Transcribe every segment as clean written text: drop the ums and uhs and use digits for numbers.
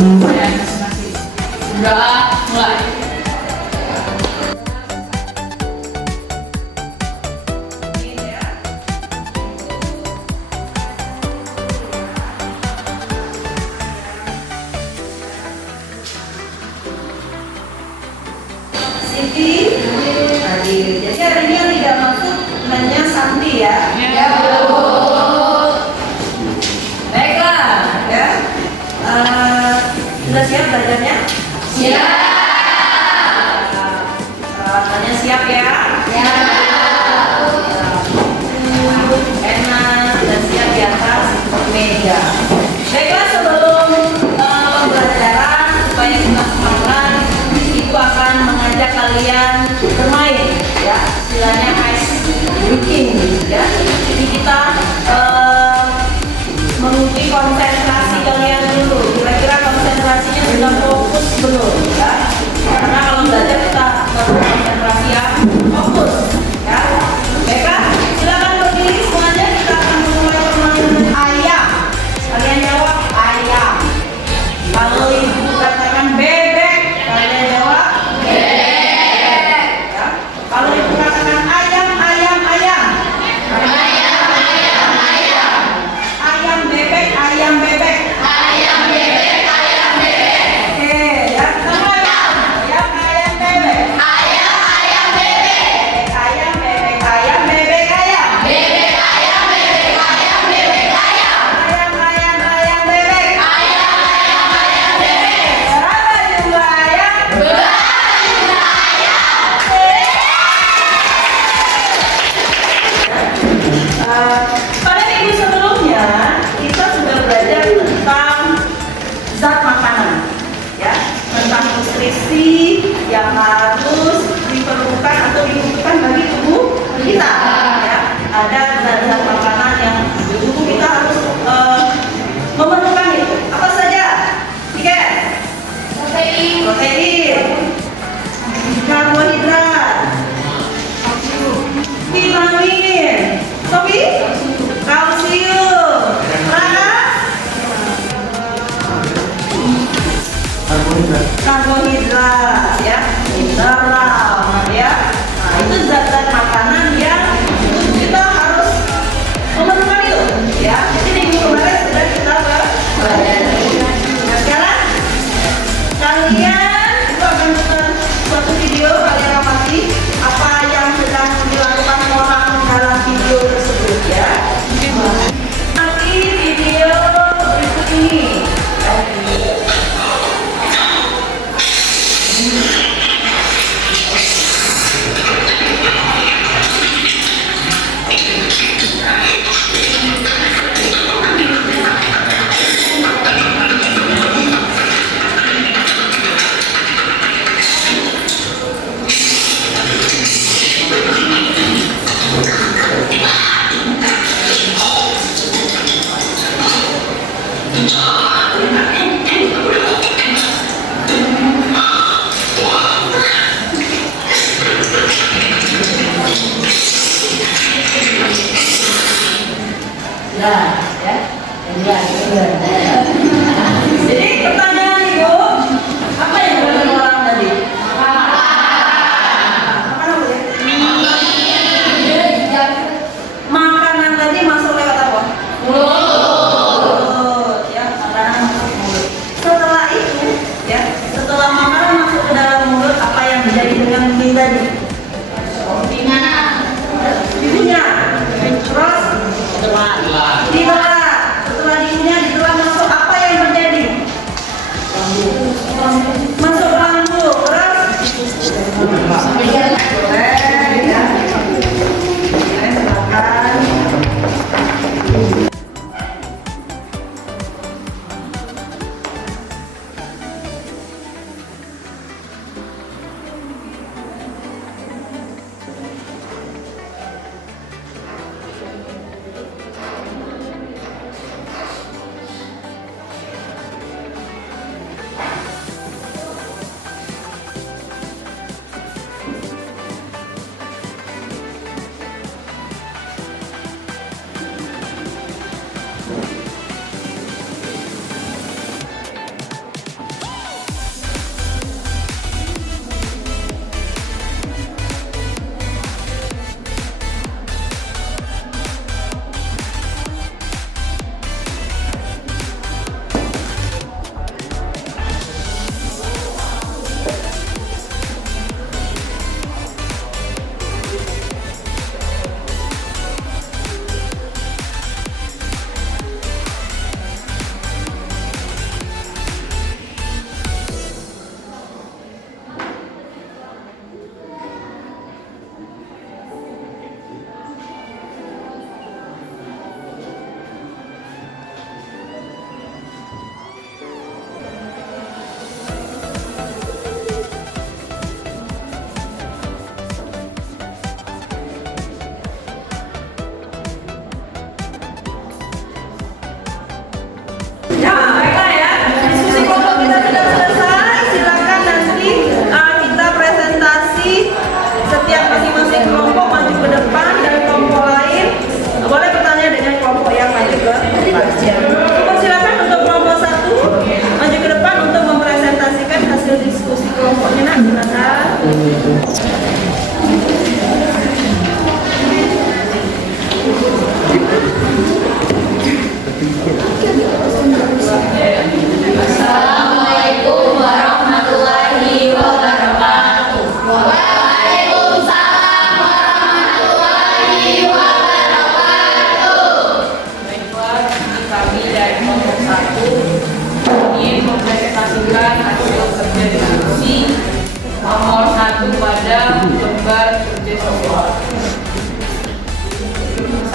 dan masing-masing. Udah, mulai. Siti, Hadir. Jadi hari ini yang tidak masuk namanya Santi ya. Ya, Bu. Baiklah, ya. Sudah siap belajarnya? Siap. Peralatannya siap ya? Enak dan siap di atas meja. Baiklah, sebelum pembelajaran supaya kita semangat, Ibu akan mengajak kalian bermain, ya. Istilahnya ice breaking, ya. Jadi kita menguji konsentrasi kalian dulu. Kira-kira konsentrasinya sudah fokus belum, ya? Karena kalau belajar kita harus konsentrasi yang fokus, ya. Baiklah, silakan berdiri semuanya. Kita akan memulai permainan ayam. Kalian jawab ayam. Kalau ibu katakan bebek, kalian jawab bebek. Ya. Kalau ibu katakan ayam, ayam, ayam. Ayam bebek, ayam bebek. Oke, ya kita mulai. Ayam, ayam bebek. Ayam, ayam bebek, ayam. Ayam, ayam, ayam bebek. Berapa jumlah ayam? Pada minggu sebelumnya kita sudah belajar tentang zat makanan, ya, tentang nutrisi yang harus diperlukan atau dibutuhkan bagi tubuh kita. Ya. Ada zat-zat makanan yang tubuh kita harus memerlukan itu. Apa saja? Tiga. Protein, karbohidrat, vitamin, kalsium, karbohidrat, ya, mineral, ya. Nah, itu zat-zat makanan yang kita harus memerlukan itu, ya. Jadi minggu kemarin sudah kita belajar. Nah, sekarang kalian itu akan putar suatu video, kalian amati apa yang sedang dilakukan orang dalam video tersebut, ya. Amati video berikut ini. Nah, ya. Jadi pertanyaan Ibu, apa yang dilakukan orang tadi? Makan apa ya? Makanan tadi masuk lewat apa? Mulut. Ya, makanan masuk mulut. Setelah itu, ya, setelah makanan masuk ke dalam mulut, apa yang terjadi dengan mie tadi? Dikunyah. Terus ditelan. Setelah dikunyah, ditelan masuk, apa yang terjadi? Masuk ke lambung. Terus boleh, ya. Silakan.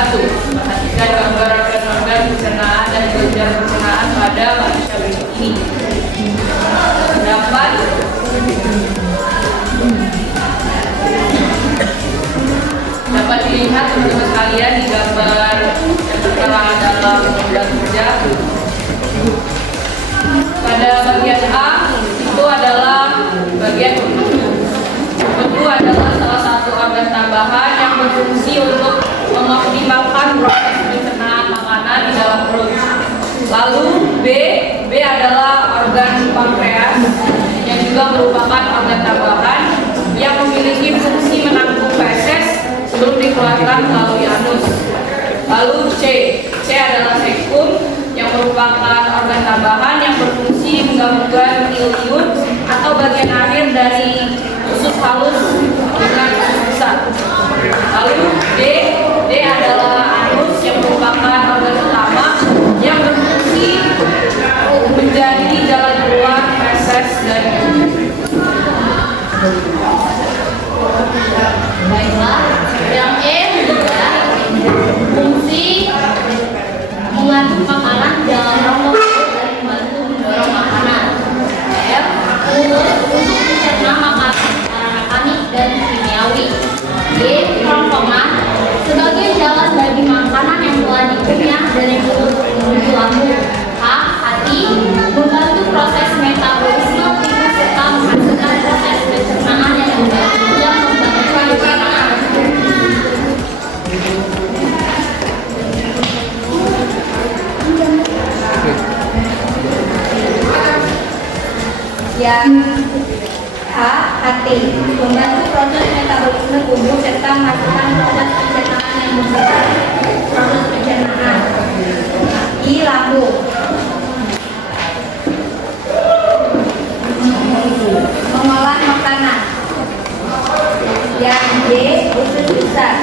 1. Perhatikan gambar organ-organ pencernaan dan kelenjar pencernaan pada manusia berikut ini. Dapat dilihat teman-teman sekalian di gambar yang tertera dalam lembar kerja. Pada bagian A itu adalah bagian beku. Beku adalah salah satu organ tambahan yang berfungsi untuk mengoptimalkan proses pencernaan makanan di dalam perut. Lalu B adalah organ pankreas yang juga merupakan organ tambahan yang memiliki fungsi menampung feses sebelum dikeluarkan melalui anus. Lalu C adalah sektum yang merupakan organ tambahan yang berfungsi menggabungkan ileum atau bagian akhir dari usus halus dengan usus besar. Lalu D adalah anus yang merupakan organ utama yang berfungsi menjadi jalan keluar feses dan baiklah, yang E adalah fungsi mengaduk makanan dalam rongga mulut dan membantu mendorong makanan. F untuk mencerna makanan secara mekanik dan kimiawi. G kerongkongan sebagai jalan bagi makanan yang telah dikunyah dari mulut menuju lambung. H hati membantu proses metabolisme tubuh serta menghasilkan proses pencernaan yang membantu makanan. Yang H hati membantu proses metabolisme tubuh serta menghasilkan proses pencernaan yang membantu proses pencernaan. I lambung mengolah makanan. Yang J usus besar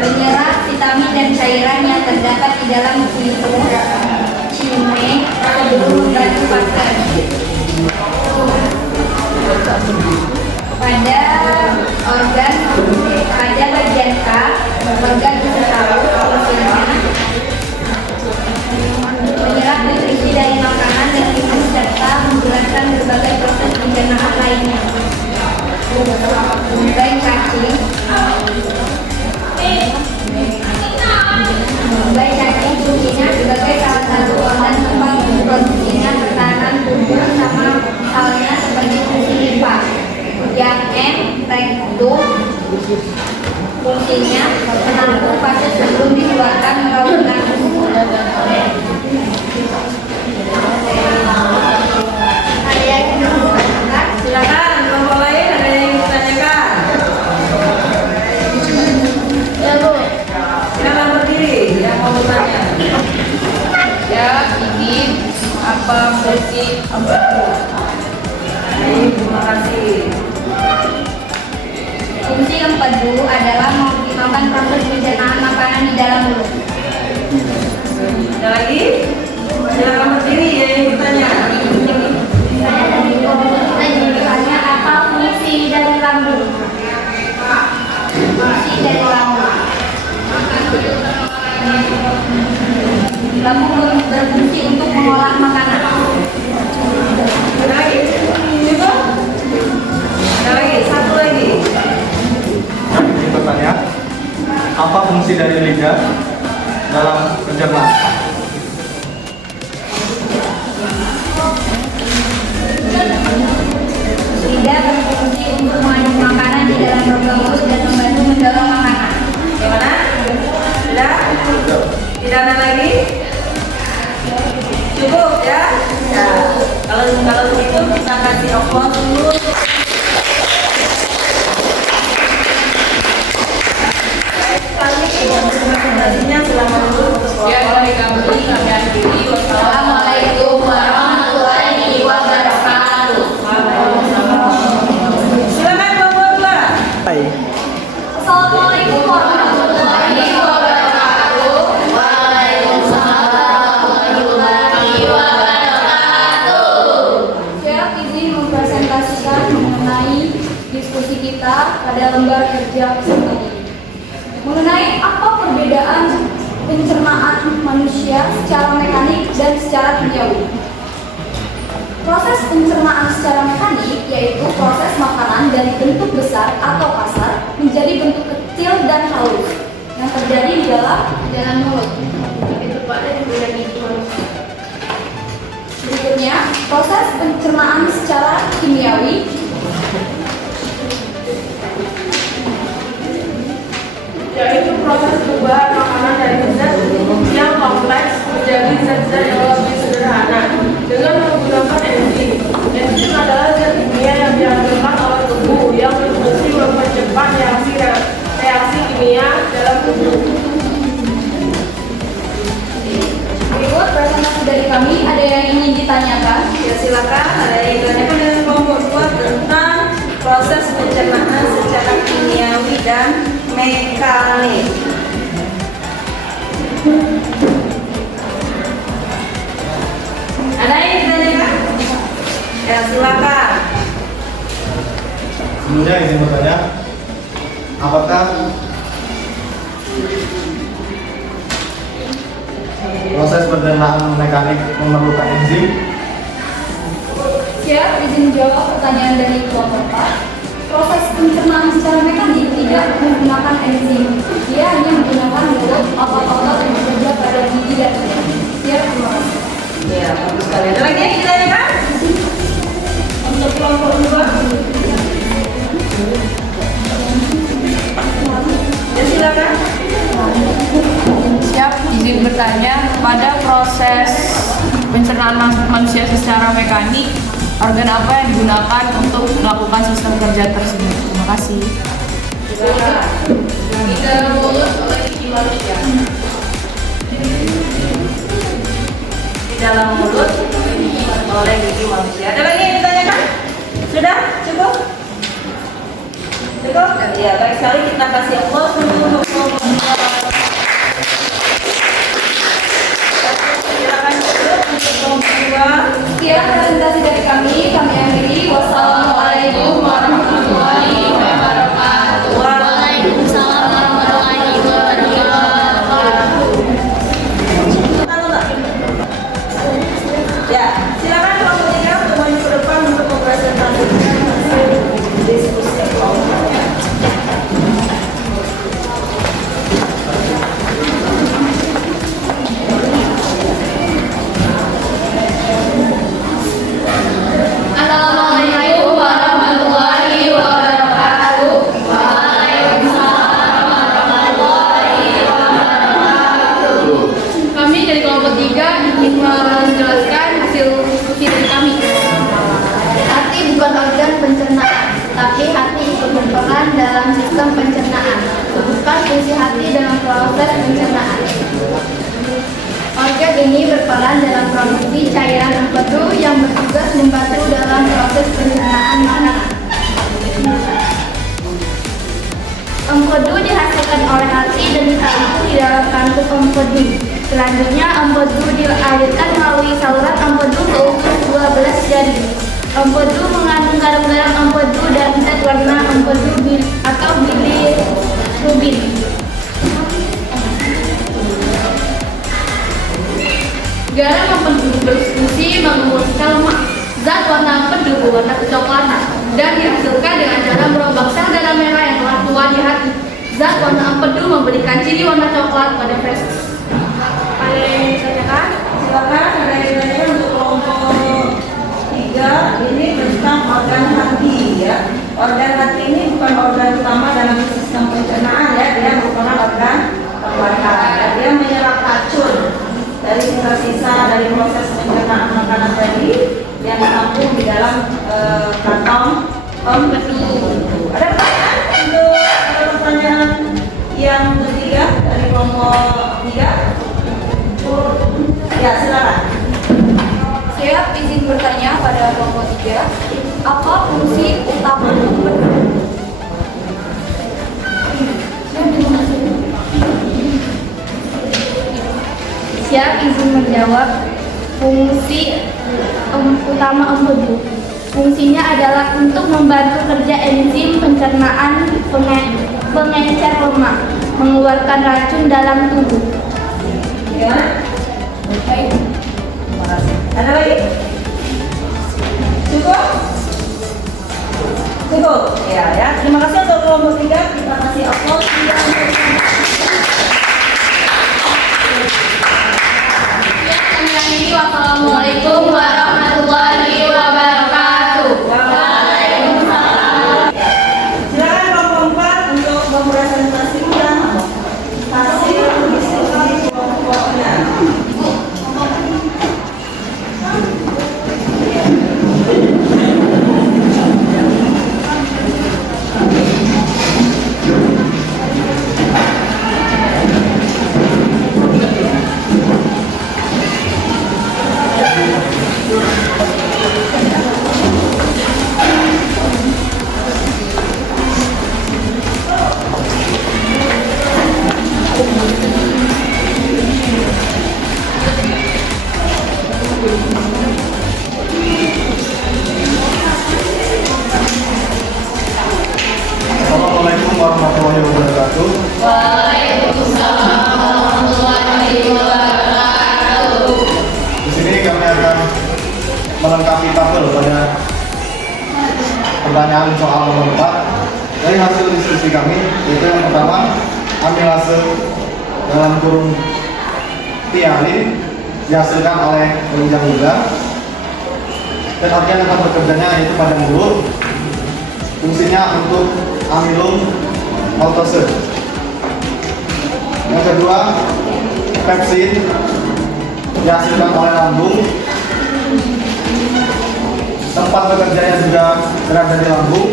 menyerap vitamin dan cairan yang terdapat di dalam tubuh cime sebelum membantu pasar. Pada bagian K organ usus halus fungsinya menyerap nutrisi dari makanan dan minum serta menjelaskan berbagai proses pencernaan lainnya. Baik cacing fungsinya sebagai salah satu organ tempat produksinya pertahanan tubuh sama halnya seperti fungsi limpa. Yang M rektum fungsinya menampung fase sebelum dikeluarkan melalui anus. Ada yang ingin bertanya? Silakan, kelompok lain ada yang ingin ditanyakan? Ya Bu, Silakan berdiri yang mau bertanya. ya ini apa fungsi Baik, terima kasih. Fungsi empedu adalah mengoptimalkan proses pencernaan makanan di dalam mulut. Ada lagi? Silakan berdiri yang ingin bertanya. Saya dari kelompok kita ingin bertanya apa fungsi dari lambung? Fungsi dari lambung. Lambung berfungsi untuk mengolah makanan. Ada lagi? Cukup? Ada lagi? Satu lagi. Ini bertanya, apa fungsi dari lidah dalam pencernaan? Lidah berfungsi untuk mengaduk makanan di dalam rongga mulut dan membantu mendorong makanan. Gimana? Sudah? Tidak ada lagi? Cukup ya? Ya. Kalau begitu kita kasih applause dulu. Presentasinya selama dulu. ya dari kami akhiri. Assalamualaikum warahmatullahi wabarakatuh. Silakan kelompok dua. Assalamualaikum warahmatullahi wabarakatuh. Waalaikumsalam warahmatullahi wabarakatuh. Saya izin mempresentasikan mengenai diskusi kita pada lembar kerja pencernaan secara mekanik yaitu proses makanan dari bentuk besar atau kasar menjadi bentuk kecil dan halus yang terjadi di dalam mulut. Berikutnya, proses pencernaan secara kimiawi yaitu proses perubahan makanan dari zat yang kompleks menjadi zat-zat yang lebih sederhana dengan menggunakan enzim. Enzim adalah zat kimia yang dihasilkan oleh tubuh yang berfungsi mempercepat reaksi kimia dalam tubuh. berikut presentasi dari kami. Ada yang ingin ditanyakan? Ya silakan, ada yang ditanyakan dengan kelompok 2 tentang proses pencernaan secara kimiawi dan mekanik. Ada yang ditanyakan? Ya silakan. Sebelumnya izin bertanya, apakah proses pencernaan mekanik memerlukan enzim? Siap, izin jawab pertanyaan dari kelompok 4. Proses pencernaan secara mekanik tidak menggunakan enzim. Dia hanya menggunakan mulut, otot-otot yang bekerja pada gigi dan tulang. Siap, terima kasih. Ya, bagus sekali. Ada lagi yang ditanyakan? Untuk kelompok 2. Ya silakan. Siap, izin bertanya, pada proses pencernaan manusia secara mekanik, organ apa yang digunakan untuk melakukan sistem kerja tersebut? Terima kasih. Silakan. Di dalam mulut oleh gigi manusia. Di dalam mulut oleh gigi manusia. Ada lagi yang ditanyakan? Sudah? Cukup? Cukup? Ya, baik sekali, kita kasih applause untuk kelompok 2. Silakan duduk untuk kelompok 2. Sekian presentasi dari kami. Kami akhiri. Wassalamualaikum warahmatullahi wabarakatuh. Waalaikumsalam warahmatullahi wabarakatuh. Tahu nggak? Ya, silakan kelompok 3 untuk maju ke depan untuk mempresentasikan hasil diskusi kelompoknya. Assalamualaikum warahmatullahi wabarakatuh. Waalaikumsalam warahmatullahi wabarakatuh. Kami dari kelompok 3 ingin menjelaskan hasil diskusi dari kami. Hati bukan organ pencernaan, tapi hati ikut berperan dalam sistem pencernaan. Sebutkan fungsi hati dalam proses pencernaan. Organ ini berperan dalam produksi cairan empedu yang bertugas membantu dalam proses pencernaan makanan. Empedu dihasilkan oleh hati dan ditampung di dalam kantung empedu. Selanjutnya empedu dialirkan melalui saluran empedu ke usus 12 jari. Empedu mengandung garam-garam empedu dan zat warna empedu atau bilirubin. Garam empedu berfungsi mengumpulkan lemak. Zat warna empedu berwarna kecoklatan dan dihasilkan dengan cara merobak sel darah merah yang telah tua di hati. Zat warna empedu memberikan ciri warna coklat pada feses. Ada yang ditanyakan? Silakan. Ada yang ditanyakan untuk kelompok 3. Ini tentang organ hati ya. Organ hati ini bukan organ utama dalam sistem pencernaan ya. Dia merupakan organ tambahan. Dia menyerap racun dari sisa-sisa dari proses pencernaan makanan tadi yang ditampung di dalam kantong empedu. Ada pertanyaan untuk pertanyaan yang ketiga dari kelompok 3? Ya, silakan. Siap, izin bertanya pada kelompok 3. Apa fungsi utama empedu? Siap, izin menjawab. Fungsi utama empedu. Fungsinya adalah untuk membantu kerja enzim pencernaan pengencer lemak, mengeluarkan racun dalam tubuh. Gimana? Baik. Terima kasih. Ada lagi? Cukup? Cukup? Ya. Terima kasih untuk kelompok 3. Kita kasih aplaus. Wassalamualaikum warahmatullahi wabarakatuh. Silakan kelompok 4 untuk mempresentasikan hasil diskusi kelompoknya. Assalamualaikum warahmatullahi wabarakatuh. Waalaikumsalam warahmatullahi wabarakatuh. Di sini kami akan melengkapi tabel pada pertanyaan soal nomor 4 dari hasil diskusi kami, yaitu yang pertama amilase dalam kurung tialin dihasilkan oleh penunjang muda dan artian tempat bekerjanya yaitu pada mulut, fungsinya untuk amilum maltose. Yang kedua, pepsin dihasilkan oleh lambung, tempat bekerjanya juga berada di lambung,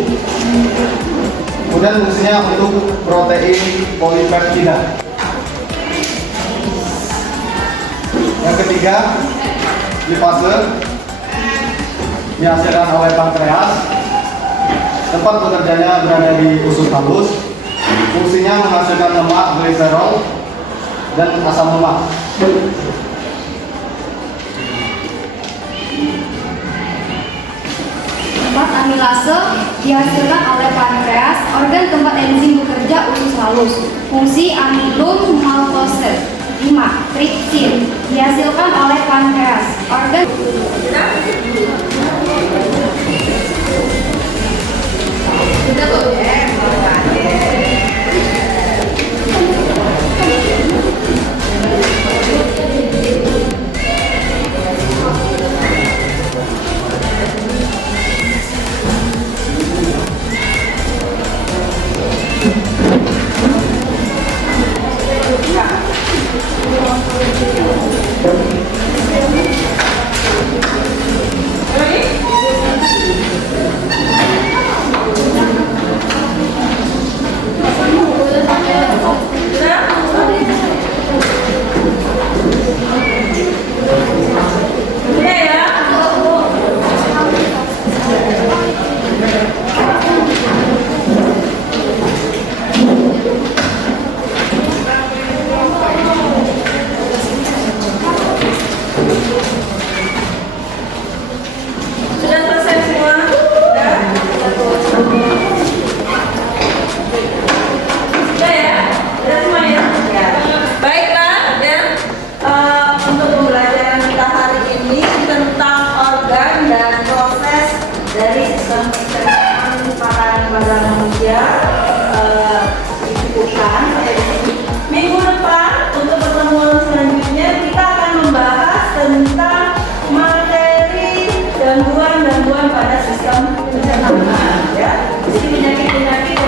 kemudian fungsinya untuk protein polipeptida. Yang ketiga, lipase dihasilkan oleh pankreas, tempat bekerjanya berada di usus halus, fungsinya menghasilkan lemak gliserol dan asam lemak. Tempat amilase dihasilkan oleh pankreas, organ tempat enzim bekerja usus halus. Fungsi amilum maltose. 5. Tripsin dihasilkan oleh pankreas, organ Sudah tuh. Minggu depan untuk pertemuan selanjutnya kita akan membahas tentang materi gangguan pada sistem pencernaan, ya. Jadi penyakit-penyakit